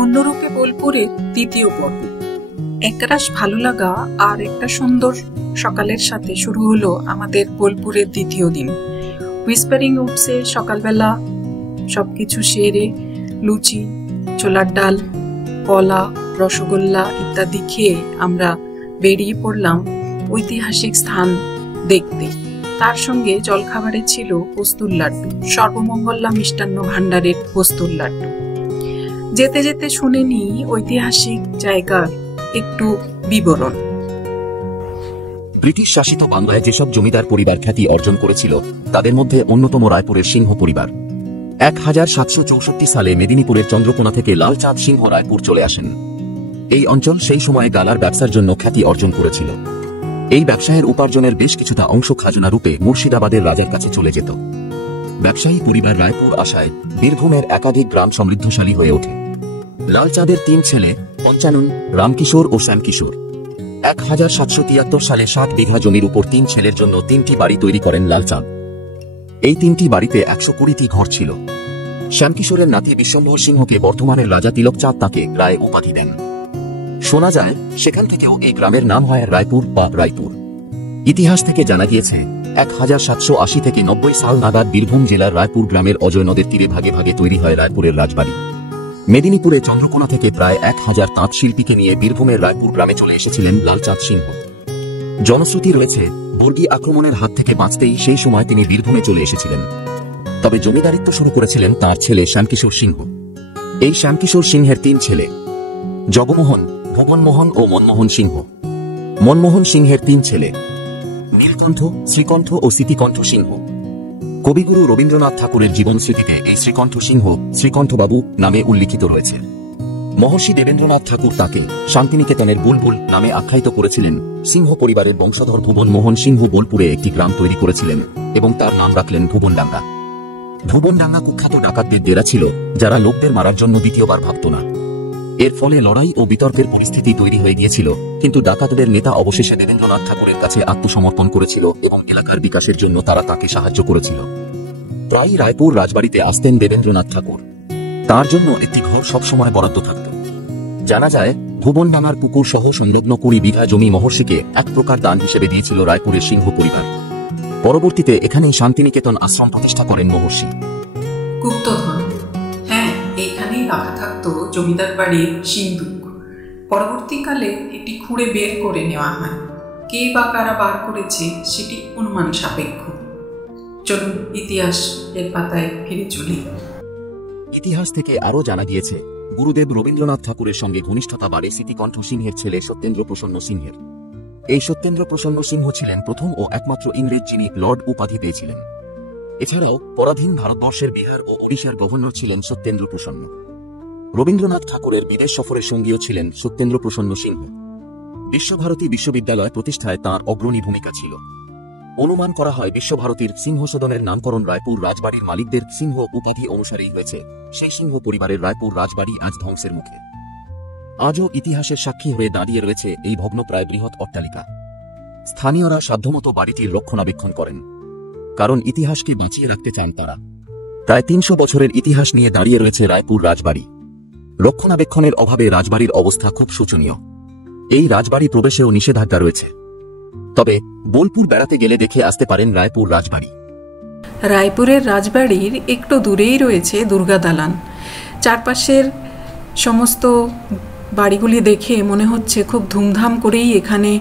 অন্যরূপে বোলপুরের দ্বিতীয় পর্ব। একরাশ ভালো লাগা আর একটা সুন্দর সকালের সাথে শুরু হলো আমাদের বোলপুরের দ্বিতীয় দিন। হুইসপারিং উডসে সকালবেলা সবকিছু সেরে লুচি, ছোলার ডাল, কলা, রসগোল্লা ইত্যাদি খেয়ে আমরা বেরিয়ে পড়লাম ঐতিহাসিক স্থান দেখতে। তার সঙ্গে জলখাবারে ছিল পোস্তুর লাড্ডু, সর্বমঙ্গলা মিষ্টান্ন ভাণ্ডারের পোস্তুর লাড্ডু। যেতে যেতে শুনে নিই ঐতিহাসিক জায়গার একটু বিবরণ। ব্রিটিশ শাসিত বাংলায় যেসব জমিদার পরিবার খ্যাতি অর্জন করেছিল তাদের মধ্যে অন্যতম রায়পুরের সিংহ পরিবার। 1764 সালে মেদিনীপুরের চন্দ্রকোনা থেকে লালচাঁদ সিংহ রায়পুর চলে আসেন। এই অঞ্চল সেই সময়ে গালার ব্যবসার জন্য খ্যাতি অর্জন করেছিল। এই ব্যবসায়ের উপার্জনের বেশ কিছুটা অংশ খাজনা রূপে মুর্শিদাবাদের রাজার কাছে চলে যেত। ব্যবসায়ী পরিবার রায়পুর আসায় বীরভূমের একাধিক গ্রাম সমৃদ্ধশালী হয়ে ওঠে। লালচাঁদের 3 ছেলে পঞ্চানন, রামকিশোর ও শ্যামকিশোর 1773 সালে 60 বিঘা জমির উপর 3 ছেলের জন্য 3টি বাড়ি তৈরি করেন লালচাঁদ। এই 3টি বাড়িতে 120টি ঘর ছিল। শ্যামকিশোরের নাতি বিশ্বম্ভর সিংহকে বর্ধমানের রাজা তিলকচাঁদ তাকে রায় উপাধি দেন। শোনা যায় সেখান থেকেও এই গ্রামের নাম হয় রায়পুর বা রায়পুর। ইতিহাস থেকে জানা গিয়েছে 1780 থেকে 90 সাল নাগাদ বীরভূম জেলার রায়পুর গ্রামের অজয় নদের তীরে ভাগে ভাগে তৈরি হয় রায়পুরের রাজবাড়ি। মেদিনীপুরে চন্দ্রকোনা থেকে প্রায় 1000 তাঁত শিল্পীকে নিয়ে বীরভূমের রায়পুর গ্রামে চলে এসেছিলেন লালচাঁদ সিংহ। জনশ্রুতি রয়েছে বর্গী আক্রমণের হাত থেকে বাঁচতেই সেই সময় তিনি বীরভূমে চলে এসেছিলেন। তবে জমিদারিত্ব শুরু করেছিলেন তাঁর ছেলে শ্যামকিশোর সিংহ। এই শ্যামকিশোর সিংহের 3 ছেলে জগমোহন, ভুবনমোহন ও মনমোহন সিংহ। মনমোহন সিংহের 3 ছেলে নীলকণ্ঠ, শ্রীকণ্ঠ ও স্মৃতিকণ্ঠ সিংহ। কবিগুরু রবীন্দ্রনাথ ঠাকুরের জীবন স্মৃতিতে এই শ্রীকণ্ঠ সিংহ শ্রীকণ্ঠবাবু নামে উল্লিখিত রয়েছে। মহর্ষি দেবেন্দ্রনাথ ঠাকুর তাকে শান্তিনিকেতনের বুলবুল নামে আখ্যায়িত করেছিলেন। সিংহ পরিবারের বংশধর ভুবনমোহন সিংহ বোলপুরে একটি গ্রাম তৈরি করেছিলেন এবং তার নাম রাখলেন ভুবনডাঙ্গা। ভুবনডাঙ্গা কুখ্যাত ডাকাতদের ডেরা ছিল, যারা লোকদের মারার জন্য দ্বিতীয়বার ভাবত না। এর ফলে লড়াই ও বিতর্কের পরিস্থিতি তৈরি হয়ে গিয়েছিল, কিন্তু ডাকাতদের নেতা অবশেষে দেবেন্দ্রনাথ ঠাকুরের কাছে আত্মসমর্পণ করেছিল এবং এলাকার বিকাশের জন্য তারা তাকে সাহায্য করেছিল। প্রায়ই রায়পুর রাজবাড়িতে আসতেন দেবেন্দ্রনাথ ঠাকুর। তার জন্য একটি ঘর সবসময় বরাদ্দ থাকত। জানা যায় ভুবনডাঙ্গার পুকুর সহ সংলগ্ন 20 বিঘা জমি মহর্ষিকে এক প্রকার দান হিসেবে দিয়েছিল রায়পুরের সিংহ পরিবার। পরবর্তীতে এখানেই শান্তিনিকেতন আশ্রম প্রতিষ্ঠা করেন মহর্ষি। গুপ্তধন, হ্যাঁ, এখানেই রাখা থাকতো জমিদার বাড়ির সিন্দুক। পরবর্তীকালে এটি খুঁড়ে বের করে নেওয়া হয়। কে বা কারা বার করেছে সেটি অনুমান সাপেক্ষ। চলুন ইতিহাস এর পাতায় ফিরে চলি। ইতিহাস থেকে আরও জানা গিয়েছে গুরুদেব রবীন্দ্রনাথ ঠাকুরের সঙ্গে ঘনিষ্ঠতা বাড়ে স্মৃতিকণ্ঠ সিংহের ছেলে সত্যেন্দ্র প্রসন্ন সিংহের। এই সত্যেন্দ্র প্রসন্ন সিংহ ছিলেন প্রথম ও একমাত্র ইংরেজ যিনি লর্ড উপাধি পেয়েছিলেন। এছাড়াও পরাধীন ভারতবর্ষের বিহার ও ওড়িশার গভর্নর ছিলেন সত্যেন্দ্র প্রসন্ন। রবীন্দ্রনাথ ঠাকুরের বিদেশ সফরের সঙ্গীও ছিলেন সত্যেন্দ্র প্রসন্ন সিংহ। বিশ্বভারতী বিশ্ববিদ্যালয় প্রতিষ্ঠায় তাঁর অগ্রণী ভূমিকা ছিল। অনুমান করা হয় বিশ্বভারতীর সিংহসদনের নামকরণ রায়পুর রাজবাড়ির মালিকদের সিংহ উপাধি অনুসারেই হয়েছে। সেই সিংহ পরিবারের রায়পুর রাজবাড়ি আজ ধ্বংসের মুখে। আজও ইতিহাসের সাক্ষী হয়ে দাঁড়িয়ে রয়েছে এই ভগ্নপ্রায় বৃহৎ অট্টালিকা। স্থানীয়রা সাধ্যমতো বাড়িটির রক্ষণাবেক্ষণ করেন, কারণ ইতিহাসকে বাঁচিয়ে রাখতে চান তারা। প্রায় 300 বছরের ইতিহাস নিয়ে দাঁড়িয়ে রয়েছে রায়পুর রাজবাড়ি। রক্ষণাবেক্ষণের অভাবে রাজবাড়ির অবস্থা খুব শোচনীয়। এই রাজবাড়ি প্রবেশেও নিষেধাজ্ঞা রয়েছে। তবে বোলপুর বেড়াতে গেলে দেখে আসতে পারেন রায়পুর রাজবাড়ি। রায়পুরের রাজবাড়ির একটু দূরেই রয়েছে দুর্গা দালান। চারপাশের সমস্ত বাড়িগুলি দেখে মনে হচ্ছে খুব ধুমধাম করেই এখানে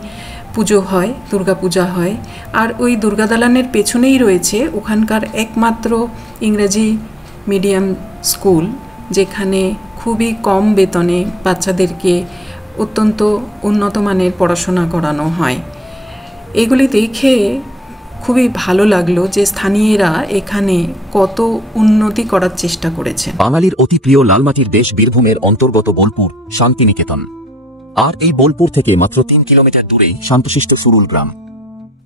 পুজো হয়, দুর্গা পূজা হয়। আর ওই দুর্গা দালানের পেছনেই রয়েছে ওখানকার একমাত্র ইংরেজি মিডিয়াম স্কুল, যেখানে খুবই কম বেতনে বাচ্চাদেরকে অত্যন্ত উন্নত মানের পড়াশোনা করানো হয়। এগুলি দেখে খুবই ভালো লাগলো যে স্থানীয়রা এখানে কত উন্নতি করার চেষ্টা করেছে। বাঙালির অতি প্রিয় লালমাটির দেশ বীরভূমের অন্তর্গত বোলপুর শান্তিনিকেতন। আর এই বোলপুর থেকে মাত্র 3 কিলোমিটার দূরেই শান্তশিষ্ট সুরুল গ্রাম।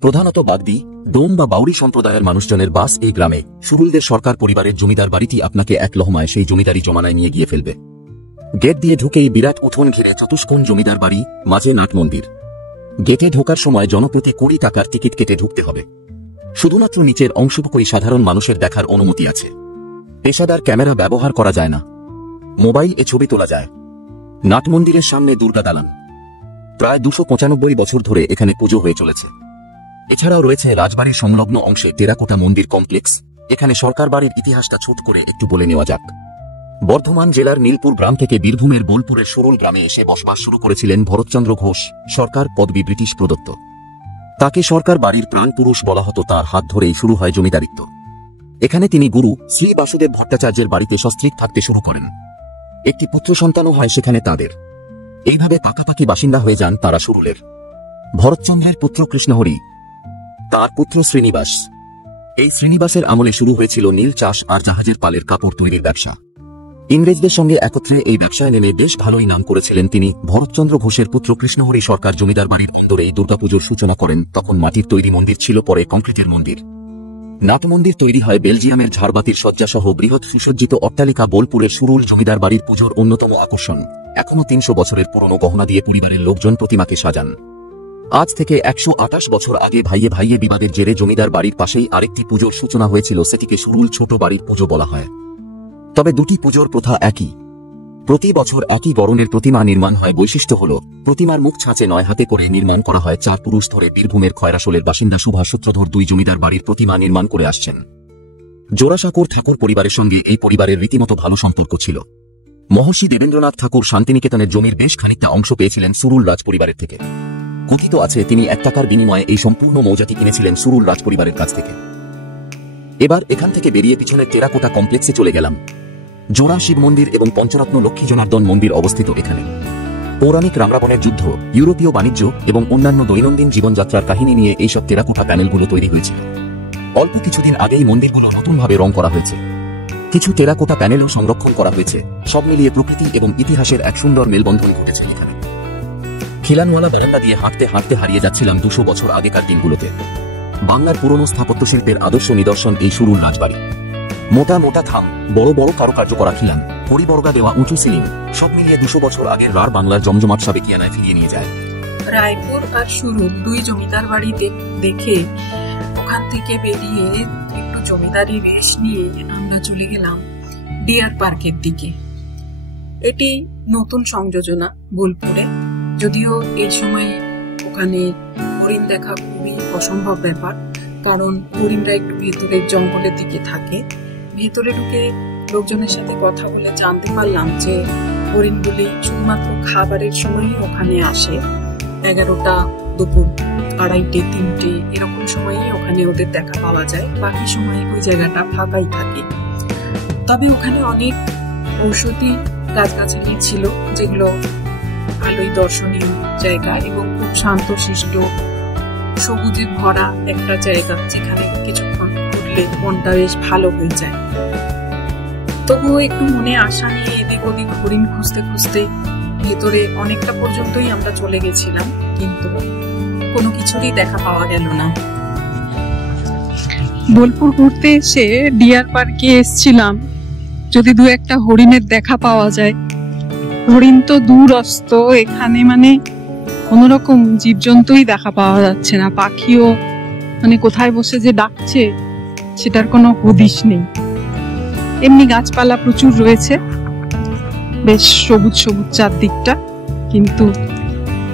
প্রধানত বাগদি, ডোম বা বাউরি সম্প্রদায়ের মানুষজনের বাস এই গ্রামে। সুরুলদের সরকার পরিবারের জমিদার বাড়িটি আপনাকে এক লহমায় সেই জমিদারি জমানায় নিয়ে গিয়ে ফেলবে। গেট দিয়ে ঢুকেই বিরাট উঠোন ঘিরে চতুষ্কোণ জমিদার বাড়ি, মাঝে নাট মন্দির। গেটে ঢোকার সময় জনপ্রতি 20 টাকার টিকিট কেটে ঢুকতে হবে। শুধুমাত্র নিচের অংশটুকুই সাধারণ মানুষের দেখার অনুমতি আছে। পেশাদার ক্যামেরা ব্যবহার করা যায় না। মোবাইল এ ছবি তোলা যায়। নাট মন্দিরের সামনে দুর্গা দালান। প্রায় 295 বছর ধরে এখানে পুজো হয়ে চলেছে। এছাড়াও রয়েছে রাজবাড়ির সংলগ্ন অংশে টেরাকোটা মন্দির কমপ্লেক্স। এখানে সরকার বাড়ির ইতিহাসটা ছোট করে একটু বলে নেওয়া যাক। বর্ধমান জেলার নীলপুর গ্রাম থেকে বীরভূমের বোলপুরের সরুল গ্রামে এসে বসবাস শুরু করেছিলেন ভরতচন্দ্র ঘোষ। সরকার পদবি ব্রিটিশ প্রদত্ত। তাকে সরকার বাড়ির প্রাণপুরুষ বলা হতো। তার হাত ধরেই শুরু হয় জমিদারিত্ব। এখানে তিনি গুরু শ্রী বাসুদেব ভট্টাচার্যের বাড়িতে সস্ত্রীক থাকতে শুরু করেন। একটি পুত্র সন্তানও হয় সেখানে তাদের। এইভাবে পাকাপাকি বাসিন্দা হয়ে যান তারা সরুলের। ভরতচন্দ্রের পুত্র কৃষ্ণহরি, তার পুত্র শ্রীনিবাস। এই শ্রীনিবাসের আমলে শুরু হয়েছিল নীল চাষ আর জাহাজের পালের কাপড় তৈরির ব্যবসা। ইংরেজদের সঙ্গে একত্রে এই ব্যবসায় নেমে বেশ ভালোই নাম করেছিলেন তিনি। ভরতচন্দ্র ঘোষের পুত্র কৃষ্ণহরি সরকার জমিদার বাড়ির বন্দরেই দুর্গাপুজোর সূচনা করেন। তখন মাটির তৈরি মন্দির ছিল, পরে কংক্রিটের মন্দির। নাট মন্দির তৈরি হয়। বেলজিয়ামের ঝাড়বাতির সজ্জাসহ বৃহৎ সুসজ্জিত অট্টালিকা বোলপুরের সরুল জমিদার বাড়ির পুজোর অন্যতম আকর্ষণ। এখনো 300 বছরের পুরনো গহনা দিয়ে পরিবারের লোকজন প্রতিমাকে সাজান। আজ থেকে 128 বছর আগে ভাইয়ে ভাইয়ে বিবাদের জেরে জমিদার বাড়ির পাশেই আরেকটি পুজোর সূচনা হয়েছিল। সেটিকে সরুল ছোট বাড়ির পুজো বলা হয়। তবে দুটি পুজোর প্রথা একই। প্রতি বছর একই গড়নের প্রতিমা নির্মাণ হয়। বৈশিষ্ট্য হল প্রতিমার মুখ ছাঁচে নয়, হাতে করে নির্মাণ করা হয়। 4 পুরুষ ধরে বীরভূমের খয়রাসোলের বাসিন্দা সুভাষ সূত্রধর 2 জমিদার বাড়ির প্রতিমা নির্মাণ করে আসছেন। জোড়াসাঁকোর ঠাকুর পরিবারের সঙ্গে এই পরিবারের রীতিমতো ভালো সম্পর্ক ছিল। মহর্ষি দেবেন্দ্রনাথ ঠাকুর শান্তিনিকেতনের জমির বেশ খানিকটা অংশ পেয়েছিলেন সুরুল রাজ পরিবারের থেকে। কথিত আছে তিনি 1 টাকার বিনিময়ে এই সম্পূর্ণ মৌজাটি কিনেছিলেন সুরুল রাজ পরিবারের কাছ থেকে। এবার এখান থেকে বেরিয়ে পিছনের টেরাকোটা কমপ্লেক্সে চলে গেলাম। জোড়া শিব মন্দির এবং পঞ্চরত্ন লক্ষ্মী জনার্দন মন্দির অবস্থিত এখানে। পৌরাণিক রামরাবণের যুদ্ধ, ইউরোপীয় বাণিজ্য এবং অন্যান্য দৈনন্দিন জীবনযাত্রার কাহিনী নিয়ে এইসব টেরাকোটা প্যানেলগুলো তৈরি হয়েছে। অল্প কিছুদিন আগেই মন্দিরগুলো নতুনভাবে রং করা হয়েছে। কিছু টেরাকোটা প্যানেলও সংরক্ষণ করা হয়েছে। সব মিলিয়ে প্রকৃতি এবং ইতিহাসের এক সুন্দর মেলবন্ধন ঘটেছে এখানে। খিলানওয়ালা বারান্দা দিয়ে হাঁটতে হাঁটতে হারিয়ে যাচ্ছিলাম 200 বছর আগেকার দিনগুলোতে। বাংলার পুরনো স্থাপত্য শিল্পের আদর্শ নিদর্শন এই সরুল রাজবাড়ি। মোটা মোটা থাম, বড় বড় কারুকার্য করা খিলান, পরিবর্গা দেওয়া উঁচু সিলিং, সব মিলিয়ে 200 বছর আগের রার বাংলার জমজমাট সাবেকিয়ানায় ফিরিয়ে নিয়ে যায়। রায়পুর আর সরুল 2 জমিদার বাড়ি দেখে ওখান থেকে বেরিয়ে একটু জমিদারি রেশ নিয়ে আমরা চলে গেলাম ডিয়ার পার্কের দিকে। এটি নতুন সংযোজনা বোলপুরে। যদিও এই সময় ওখানে হরিণ দেখা খুবই অসম্ভব ব্যাপার, কারণ হরিণরা একটু ভেতরের জঙ্গলের দিকে থাকে। ভেতরে ঢুকে লোকজনের সাথে কথা বলে জানতে পারলাম যে হরিণগুলি শুধুমাত্র খাবারের সময়ই ওখানে আসে। 11টা, দুপুর 2:30, 3টে এরকম সময়ই ওখানে ওদের দেখা পাওয়া যায়। বাকি সময় ওই জায়গাটা ফাঁকাই থাকে। তবে ওখানে অনেক ঔষধি গাছগাছালি ছিল, যেগুলো ভালোই দর্শনীয় জায়গা এবং খুব শান্তশিষ্ট সবুজে ভরা একটা জায়গা, যেখানে কিছুক্ষণ ঘুরলে মনটা বেশ ভালো হয়ে যায়। তবুও একটু মনে আশা নিয়ে এদিক ওদিক হরিণ খুঁজতে খুঁজতে ভেতরে অনেকটা পর্যন্তই আমরা চলে গেছিলাম, কিন্তু কোনো কিছুরই দেখা পাওয়া গেল না। বোলপুর ঘুরতে এসে ডিয়ার পার্কে এসছিলাম, যদি 2-1টা হরিণের দেখা পাওয়া যায়। হরিণ তো দূরস্থ, এখানে মানে কোন রকম জীবজন্তুই দেখা পাওয়া যাচ্ছে না। পাখিও মানে কোথায় বসে যে ডাকছে সেটার কোনো হদিশ নেই। এমনি গাছপালা প্রচুর রয়েছে, বেশ সবুজ সবুজ চারদিকটা, কিন্তু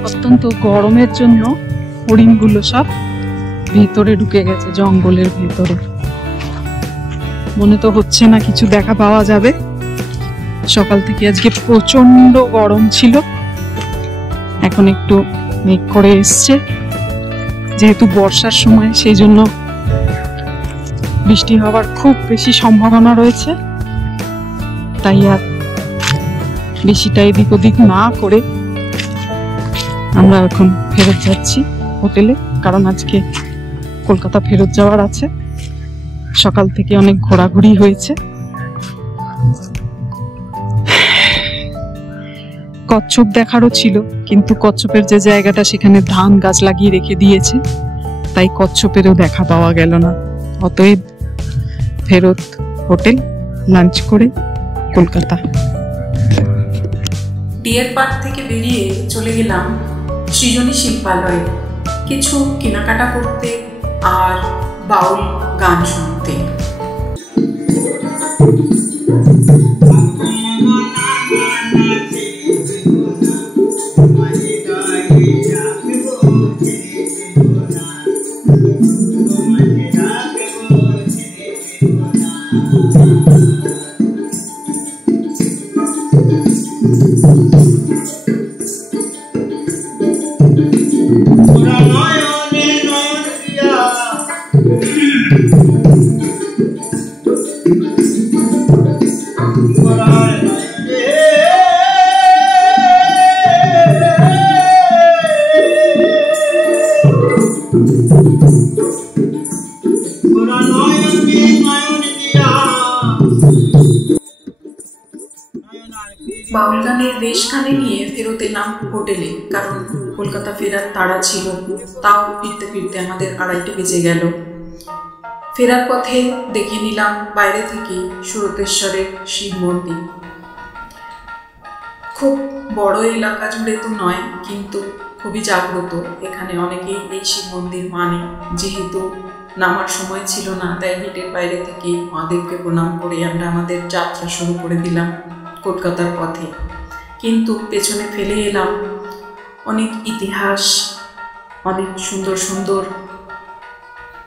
অত্যন্ত গরমের জন্য হরিণগুলো সব ভেতরে ঢুকে গেছে, জঙ্গলের ভেতরে। মনে তো হচ্ছে না কিছু দেখা পাওয়া যাবে। সকাল থেকে আজকে প্রচন্ড গরম ছিল, এখন একটু মেঘ করে এসছে। যেহেতু বর্ষার সময়, সেই জন্য বৃষ্টি হওয়ার খুব বেশি সম্ভাবনা রয়েছে। তাই আর বেশিটা এদিক ওদিক না করে আমরা এখন ফেরত যাচ্ছি হোটেলে, কারণ আজকে কলকাতা ফেরত যাওয়ার আছে। সকাল থেকে অনেক ঘোরাঘুরি হয়েছে। কচ্ছপ দেখারও ছিল, কিন্তু কচ্ছপের যে জায়গাটা সেখানে ধান গাছ লাগিয়ে রেখে দিয়েছে, তাই কচ্ছপেরও দেখা পাওয়া গেল না। অতএব ফেরত হোটেল, লাঞ্চ করে কলকাতা। ডিয়ার পার্ক থেকে বেরিয়ে চলে গেলাম সৃজনী শিল্পালয়ে কিছু কেনাকাটা করতে আর বাউল গান শুনতে। ওখানে রেশখানে নিয়ে ফেরত এলাম হোটেলে, কারণ কলকাতা ফেরার তাড়া ছিল। তাও ফিরতে ফিরতে আমাদের 2:30 বেজে গেল। ফেরার পথে দেখে নিলাম বাইরে থেকে সুরতেশ্বরের শিব মন্দির। খুব বড় এলাকা জুড়ে তো নয়, কিন্তু খুবই জাগ্রত। এখানে অনেকেই এই শিব মন্দির মানে। যেহেতু নামার সময় ছিল না, তাই গেটের বাইরে থেকে মহাদেবকে প্রণাম করে আমরা আমাদের যাত্রা শুরু করে দিলাম কলকাতার পথে। কিন্তু পেছনে ফেলে এলাম অনেক ইতিহাস, অনেক সুন্দর সুন্দর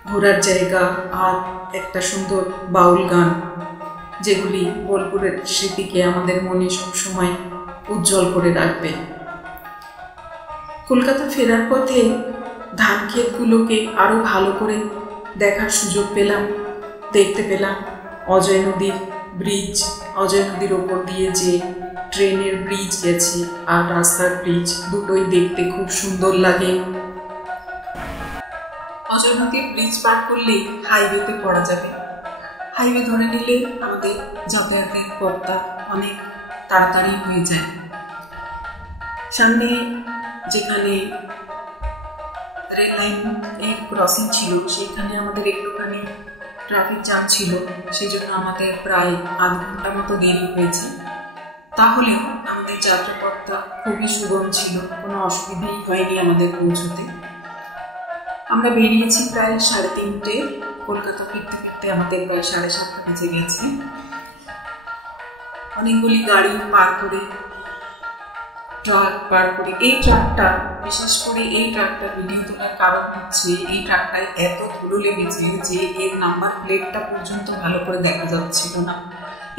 ঘোরার জায়গা আর একটা সুন্দর বাউল গান, যেগুলি বোলপুরের স্মৃতিকে আমাদের মনে সবসময় উজ্জ্বল করে রাখবে। কলকাতা ফেরার পথে ধান ক্ষেতগুলোকে আরও ভালো করে দেখার সুযোগ পেলাম। দেখতে পেলাম অজয় নদীর ব্রিজ, অজয় নদীর ওপর দিয়ে যে ট্রেনের ব্রিজ গেছে আর রাস্তার ব্রিজ, দুটোই দেখতে খুব সুন্দর লাগে। অজয় নদীর ব্রিজ পার করলেই হাইওয়েতে পড়া যাবে। হাইওয়ে ধরে নিলে আমাদের যাতায়াতের পথটা অনেক তাড়াতাড়ি হয়ে যায়। সামনে যেখানে রেল লাইন এর ক্রসিং ছিল, সেখানে আমাদের একটুখানি ট্রাফিক জ্যাম ছিল, সেই জন্য আমাদের প্রায় আধ ঘন্টা মতো দেরি হয়েছে। তাহলেও আমাদের যাত্রাপথটা খুবই সুগম ছিল, কোনো অসুবিধাই হয়নি আমাদের পৌঁছতে। আমরা বেরিয়েছি প্রায় 3:30। কলকাতা ফিরতে ফিরতে আমাদের প্রায় 7:30 বেজে গেছে। অনেকগুলি গাড়ি পার করে, ট্রাক পার করে, এই ট্রাকটা, বিশেষ করে এই ট্রাকটা ভিডিও তোলার কারণ হচ্ছে এই ট্রাকটায় এত ধুলো লেগেছে যে এর নাম্বার প্লেটটা পর্যন্ত ভালো করে দেখা যাচ্ছিল না।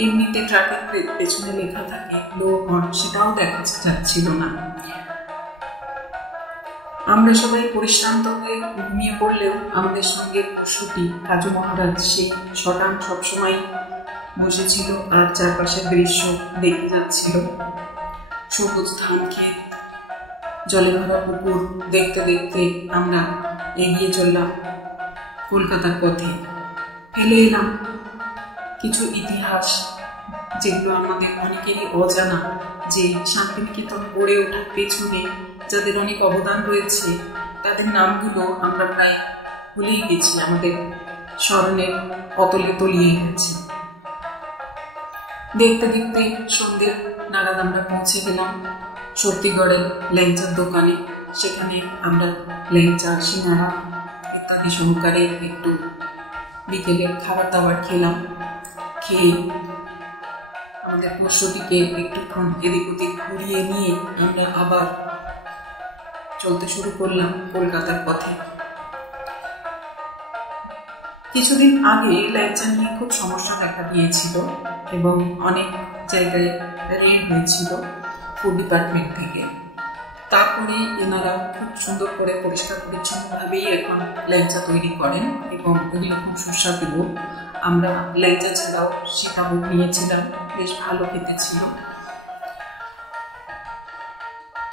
এমনিতে ট্রাকের পেছনে লেখা থাকে লো হর্ন, সেটাও দেখা যাচ্ছিল না। আমরা সবাই পরিশ্রান্ত হয়ে ঘুমিয়ে পড়লেও আমাদের সঙ্গে সুটি কাজু মহারাজ সেই শটান সবসময় বসেছিল আর চারপাশের দৃশ্য দেখে যাচ্ছিল। সবুজ ধান ক্ষেত, জলে ভরা পুকুর দেখতে দেখতে আমরা এগিয়ে চললাম কলকাতার পথে। ফেলে এলাম কিছু ইতিহাস, যেগুলো আমাদের অনেকেরই অজানা, যে শান্তিনিকেতন গড়ে ওঠার পেছনে যাদের অনেক অবদান রয়েছে তাদের নামগুলো আমরা প্রায় ভুলেই গেছি, আমাদের স্মরণের অতলে তলিয়ে গেছে। দেখতে দেখতে সন্ধ্যের নাগাদ আমরা পৌঁছে গেলাম শক্তিগড়ের ল্যাংচার দোকানে। সেখানে আমরা ল্যাংচা, সিঙ্গাড়া ইত্যাদি সহকারে একটু বিকেলে খাবার দাবার খেলাম। খেয়ে আমাদের পশুটিকে একটুক্ষণ এদিক ওদিক ঘুরিয়ে নিয়ে আমরা আবার চলতে শুরু করলাম কলকাতার পথে। কিছুদিন আগে ল্যাংচা নিয়ে খুব সমস্যা দেখা দিয়েছিল এবং অনেক জায়গায় রেড হয়েছিল ফুড ডিপার্টমেন্ট থেকে। তারপরে এনারা খুব সুন্দর করে পরিষ্কার পরিচ্ছন্নভাবেই এখন ল্যাংচা তৈরি করেন এবং এগুলো খুব সুস্বাদু। আমরা ল্যাংচা ছাড়াও সীতাভোগ নিয়েছিলাম, বেশ ভালো খেতে ছিল।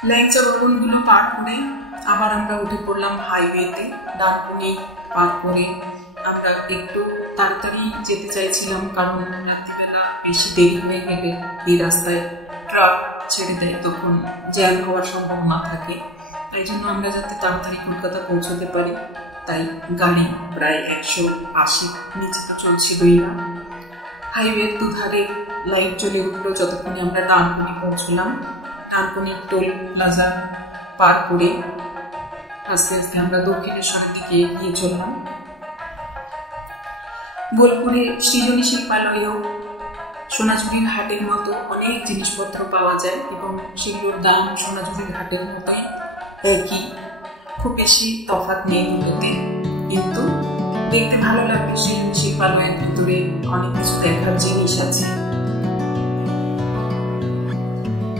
ল্যাংচা ভবনগুলো পার করে আবার আমরা উঠে পড়লাম হাইওয়েতে। ডানকুনি পার করে আমরা একটু তাড়াতাড়ি যেতে চাইছিলাম, কারণ রাত্রিবেলা বেশি দেরি হয়ে গেলে এই রাস্তায় ট্রাক ছেড়ে দেয়, তখন জ্যাম হওয়ার সম্ভাবনা থাকে। তাই জন্য আমরা যাতে তাড়াতাড়ি কলকাতা পৌঁছতে পারি, তাই গাড়ি প্রায় 180 নিচে তো চলছিলই না। হাইওয়ের দুধারে লাইট জ্বলে উঠলো যতক্ষণে আমরা ডানকুনি পৌঁছলাম। ডানকুনি টোল প্লাজা পার করে আস্তে আস্তে আমরা দক্ষিণেশ্বরের দিকে এগিয়ে চললাম। বোলপুরে সৃজনী শিল্পালয়েও সোনাঝুরির হাটের মতো অনেক জিনিসপত্র পাওয়া যায় এবং সেগুলোর দাম সোনাঝুরির হাটের মতোই একই, খুব বেশি তফাৎ নেই দুটোতে। কিন্তু দেখতে ভালো লাগে। সৃজনী শিল্পালয়ের ভিতরে অনেক কিছু দেখার জিনিস আছে।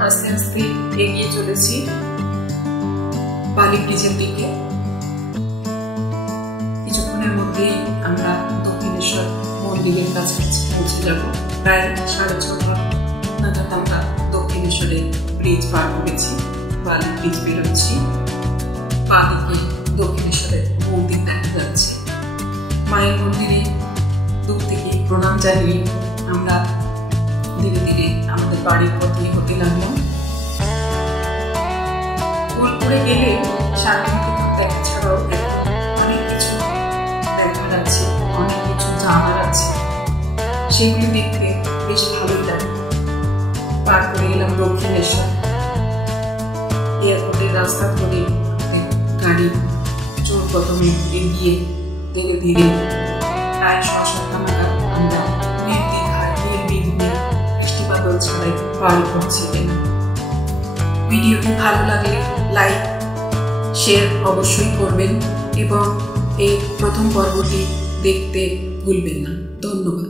আস্তে আস্তে এগিয়ে চলেছি বালি ব্রিজের দিকে। কিছুক্ষণের মধ্যেই আমরা দক্ষিণেশ্বর মন্দিরের কাছাকাছি পৌঁছে যাব। প্রায় 6:30 নাগাদ আমরা দক্ষিণেশ্বরের ব্রিজ পার করেছি, বালি ব্রিজ বেরোচ্ছি। পা দিকে দক্ষিণেশ্বরের মন্দির দেখা যাচ্ছে। মায়ের মন্দিরে দূর থেকে প্রণাম জানিয়ে আমরা ধীরে ধীরে আমাদের বাড়ির পথে হতে লাগলাম। এয়ারপোর্টে গেলে সাধারণত দেখা ছাড়াও অনেক কিছু দেখার আছে, অনেক কিছু জানার আছে, সেগুলি দেখতে বেশ ভালোই লাগে। পার করে এলাম দক্ষিণেশ্বর। এয়ারপোর্টের রাস্তা ধরে গাড়ি চোর প্রথমে এগিয়ে ধীরে ধীরে প্রায় 6-7টা নাগাদ আমরা নির্দ্বিধায় নির্বিঘ্নে বৃষ্টি বাদল ছাড়াই বাড়ি পৌঁছে গেলাম। ভিডিওটি ভালো লাগলে লাইক শেয়ার অবশ্যই করবেন এবং এই প্রথম পর্বটি দেখতে ভুলবেন না। ধন্যবাদ।